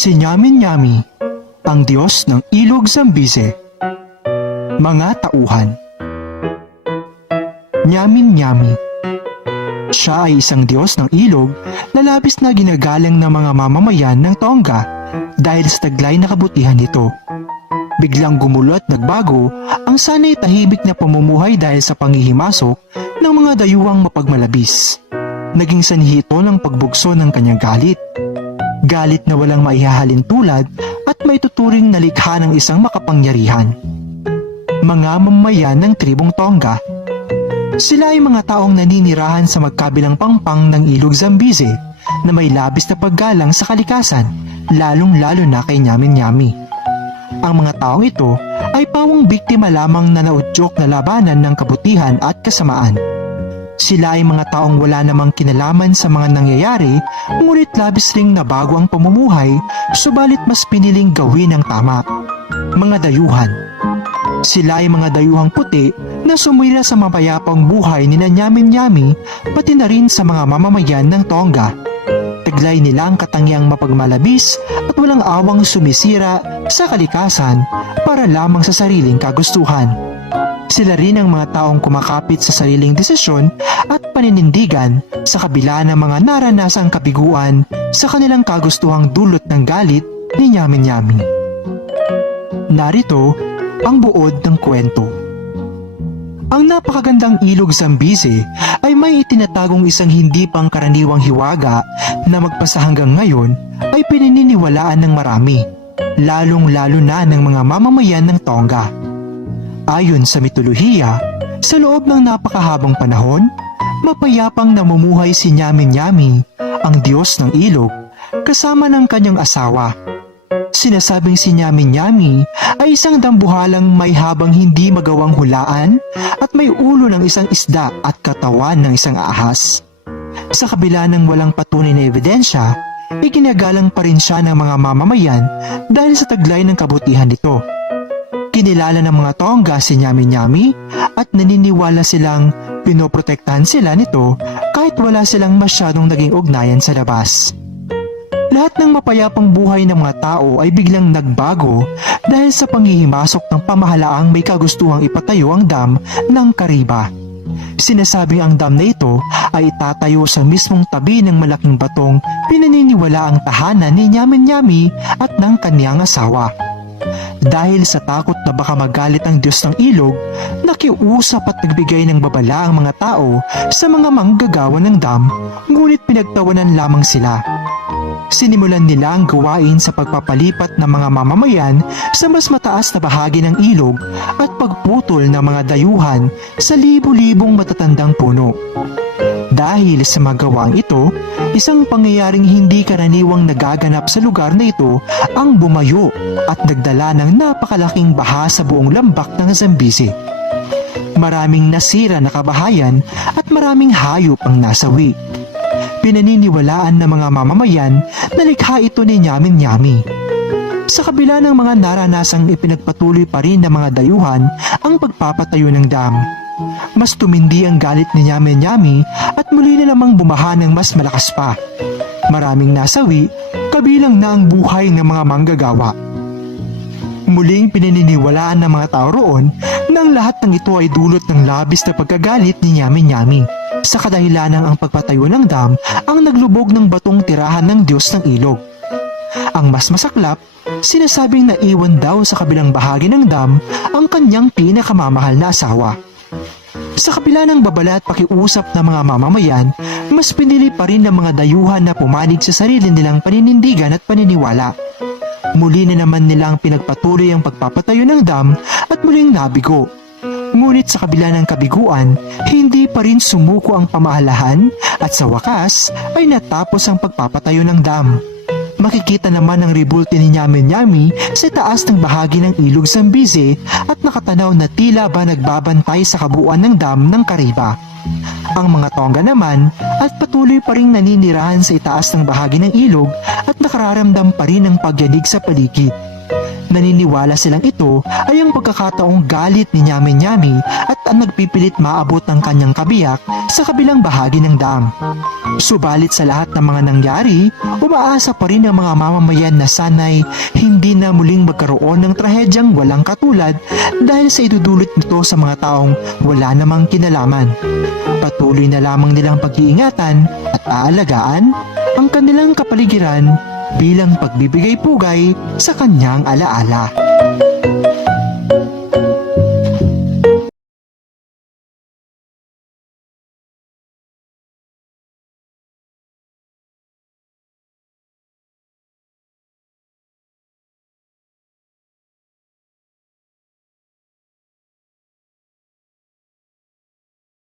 Si Nyami-Nyami, ang Diyos ng Ilog Zambeze. Mga tauhan. Nyami-Nyami. Siya ay isang Diyos ng ilog na labis na ginagalang ng mga mamamayan ng Tonga dahil sa taglay na kabutihan nito. Biglang gumulo at nagbago ang sanay tahimik na pamumuhay dahil sa panghihimasok ng mga dayuhang mapagmalabis. Naging sanhi ito ng pagbugso ng kanyang galit. Galit na walang maihahalin tulad at maituturing na likha ng isang makapangyarihan. Mga mamamayan ng tribong Tonga. Sila ay mga taong naninirahan sa magkabilang pangpang ng Ilog Zambeze na may labis na paggalang sa kalikasan, lalong-lalo na kay Nyami-Nyami. Ang mga taong ito ay pawang biktima lamang na naudyok na labanan ng kabutihan at kasamaan. Sila ay mga taong wala namang kinalaman sa mga nangyayari, ngunit labis ring nabago ang pamumuhay, subalit mas piniling gawin ang tama. Mga dayuhan. Sila ay mga dayuhang puti na sumira sa mapayapang buhay ni Nyami-Nyami, pati na rin sa mga mamamayan ng Tonga. Taglay nila ang katangiang mapagmalabis at walang awang sumisira sa kalikasan para lamang sa sariling kagustuhan. Sila rin ang mga taong kumakapit sa sariling desisyon at paninindigan sa kabila ng mga naranasang kabiguan sa kanilang kagustuhang dulot ng galit ni Nyami-Nyami. Narito ang buod ng kwento. Ang napakagandang Ilog Zambeze ay may itinatagong isang hindi pangkaraniwang hiwaga na magpasa hanggang ngayon ay pinaniniwalaan ng marami, lalong-lalo na ng mga mamamayan ng Tonga. Ayon sa mitolohiya, sa loob ng napakahabang panahon, mapayapang namumuhay si Nyami-Nyami, ang Diyos ng ilog, kasama ng kanyang asawa. Sinasabing si Nyami-Nyami ay isang dambuhalang may habang hindi magawang hulaan at may ulo ng isang isda at katawan ng isang ahas. Sa kabila ng walang patunay na ebidensya, iginagalang pa rin siya ng mga mamamayan dahil sa taglay ng kabutihan nito. Kinilala ng mga Tonga si Nyami-Nyami at naniniwala silang pinoprotektahan sila nito kahit wala silang masyadong naging ugnayan sa labas. Lahat ng mapayapang buhay ng mga tao ay biglang nagbago dahil sa panghihimasok ng pamahalaang may kagustuhang ipatayo ang dam ng Kariba. Sinasabing ang dam na ito ay itatayo sa mismong tabi ng malaking batong pinaniniwala ang tahanan ni Nyami-Nyami at ng kanyang asawa. Dahil sa takot na baka magalit ang Diyos ng ilog, nakiusap at nagbigay ng babala ang mga tao sa mga manggagawa ng dam, ngunit pinagtawanan lamang sila. Sinimulan nila ang gawain sa pagpapalipat ng mga mamamayan sa mas mataas na bahagi ng ilog at pagputol ng mga dayuhan sa libu-libong matatandang puno. Dahil sa magawaang ito, isang pangyayaring hindi karaniwang nagaganap sa lugar na ito ang bumayo at nagdala ng napakalaking baha sa buong lambak ng Zambeze. Maraming nasira na kabahayan at maraming hayop ang nasawi. Pinaniniwalaan ng mga mamamayan na likha ito ni Nyami-Nyami. Sa kabila ng mga naranasang ipinagpatuloy pa rin ng mga dayuhan ang pagpapatayo ng dam, mas tumindi ang galit ni Nyami-Nyami at muli na namang bumaha ng mas malakas pa. Maraming nasawi, kabilang na ang buhay ng mga manggagawa. Muling pinaniniwalaan ng mga tao roon na ang lahat ng ito ay dulot ng labis na pagkagalit ni Nyami-Nyami sa kadahilanang ang pagpatayo ng dam ang naglubog ng batong tirahan ng Diyos ng ilog. Ang mas masaklap, sinasabing naiwan daw sa kabilang bahagi ng dam ang kanyang pinakamamahal na asawa. Sa kabila ng babala at pakiusap ng mga mamamayan, mas pinili pa rin ng mga dayuhan na pumanig sa sarili nilang paninindigan at paniniwala. Muli na naman nilang pinagpatuloy ang pagpapatayo ng dam at muling nabigo. Ngunit sa kabila ng kabiguan, hindi pa rin sumuko ang pamahalahan at sa wakas ay natapos ang pagpapatayo ng dam. makikita naman ang rebulte ni Nyame-Nyame sa taas ng bahagi ng ilog Zambeze at nakatanaw na tila ba nagbabantay sa kabuuan ng dam ng Kariba. Ang mga Tonga naman at patuloy pa rin naninirahan sa itaas ng bahagi ng ilog at nakararamdam pa rin ng pagyanig sa paligid. Naniniwala silang ito ay ang pagkakataong galit ni Nyame-Nyame at ang nagpipilit maabot ng kanyang kabiyak sa kabilang bahagi ng dam. Subalit sa lahat ng mga nangyari, umaasa pa rin ang mga mamamayan na sana'y hindi na muling magkaroon ng trahedyang walang katulad dahil sa idudulot nito sa mga taong wala namang kinalaman. Patuloy na lamang nilang pag-iingatan at aalagaan ang kanilang kapaligiran bilang pagbibigay pugay sa kanyang alaala.